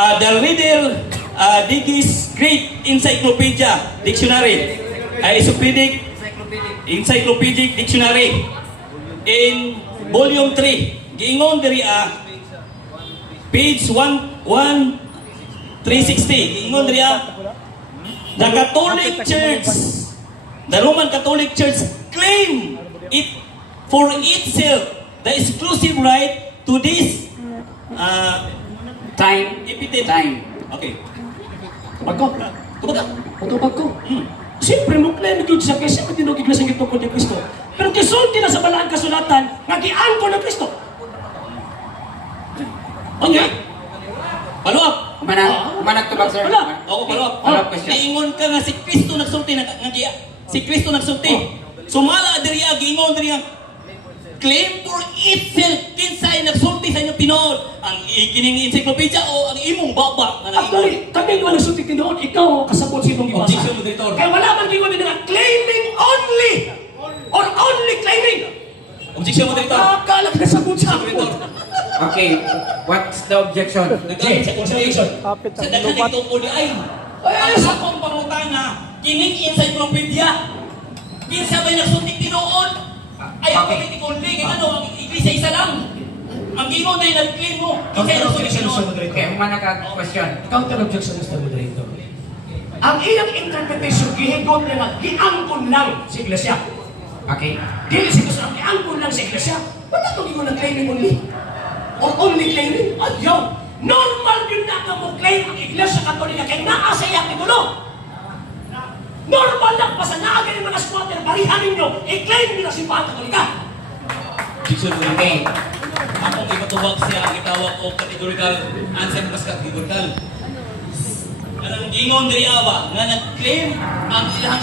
The Reader Digis Great Encyclopedia Dictionary, Encyclopedic Dictionary in volume 3. Giingon diri page 1360. Giingon diri the Catholic Church, the Roman Catholic Church claim it for itself the exclusive right to this epithet. Okay. Tubag ko. Siyempre, nuklear na sa kaya siyempre tinugig na sa gitong ni Kristo. Pero kisulti na sa balaan kasulatan, nagian ko ng Kristo. Okay. Follow up. Manag tubag, sir. Wala. Oo, follow up. Follow up question. Giingon ka nga si Kristo nagsulti si Kristo nagsulti. Sumala diri giingon diri claim for itself kinsay nagsulti sa inyong tinuod ang ikining encyclopedia o ang imong baba nga Actually, kami nga nagsulti tinuod, ikaw kasabot sa itong gibasa. Objection, Moderator. Kaya wala man giingon nila claiming only or only claiming. Objection, Moderator. Nakalag na sabot sa ako. Okay, what's the objection? Naglamit sa consideration. Sa daghang itong ay sa akong pangutana kining encyclopedia kinsa ba nagsulti tinuod? Ay, ang politic only, kaya ano, ang iglesia isa lang. Ang gingon na yung nag-claim mo, kinsa yung nagsulti tinuod. Okay, manag question. Counter objection, Mr. Moderator. Ang iyang interpretation, gihigot nila, giangkon lang sa iglesia. Okay. Dili si Kristo, ang giangkon lang sa iglesia. Wala itong gingon na claiming only. Or only claiming. Ayaw. Normal yun na ka mo claim ang iglesia katolika kaya naa sa iyang titulo. Normal lang pa sa naagay ng mga squatter, barihan ninyo, i-claim nila si Paan Katolika. Objection, Okay. Akong ipatuwag siya ang itawag o categorical answer plus categorical. Anong gingon diri awa nga nag-claim ang ilang